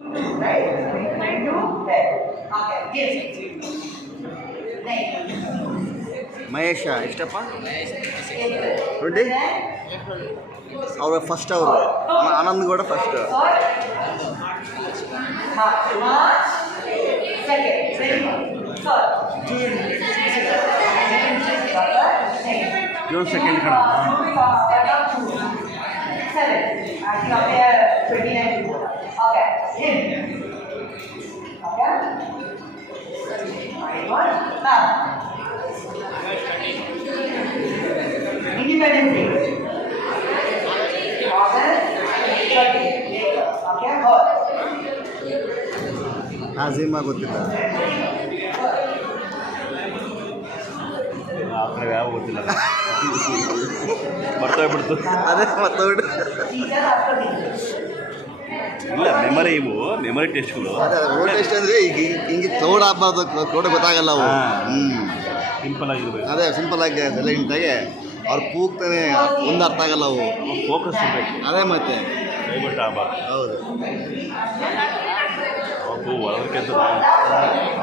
Right? 9 to 10. Okay, yes. 9. Mahesh ಎಷ್ಟಪ್ಪ? 20? ಅವ್ರ first ಅವರು Anand Gowda first. March. Second. Third. June second ಕಣ. 7. I think up there 29 people. Okay. In. Okay. Now. Independence Day. August 30. Okay. Good. Cinema ಗೊತ್ತಿಲ್ಲ, ಆ ಥರ ಯಾವ ಗೊತ್ತಿಲ್ಲ, ಮರ್ತೋಗ್ಬಿಡ್ತು. ಅದೇ ಮರ್ತೋಗ್ಬಿಟ್ಟು ಇಲ್ಲ, ಮೆಮೊರಿ ಟೆಸ್ಟ್ಗಳು. ಅದೇ ಓಲ್ಡ್ ಟೆಸ್ಟ್ ಅಂದರೆ ಈಗ ಹಿಂಗೆ ಕ್ಲೌಡ್ ಆಗ್ಬಾರ್ದು, ಕ್ಲೌಡ್ ಗೊತ್ತಾಗಲ್ಲ ಅವು. ಸಿಂಪಲ್ ಆಗಿರ್ಬೇಕು. ಅದೇ ಸಿಂಪಲ್ ಆಗಿ ಸೈಲೆಂಟಾಗಿ ಅವ್ರು ಕೂಗ್ತಾನೆ, ಒಂದು ಅರ್ಥ ಆಗಲ್ಲ ಅವು. ಫೋಕಸ್ ಇರಬೇಕು. ಅದೇ ಮತ್ತೆ ದಯವಿಟ್ಟು ಆಗ್ಬಾರ್ದು. ಹೌದು, ಒದರಿಕೆ ಅಂತಾರೆ.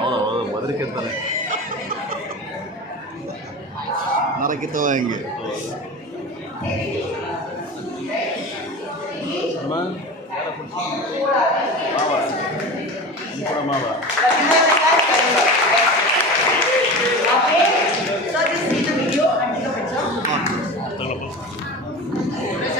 ಹೌದು, ಒದರಿಕೆ ಅಂತಾರೆ. ನರಕಿತ್ತವ ಹೆಂಗೆ ಮಾವ ಮಾವ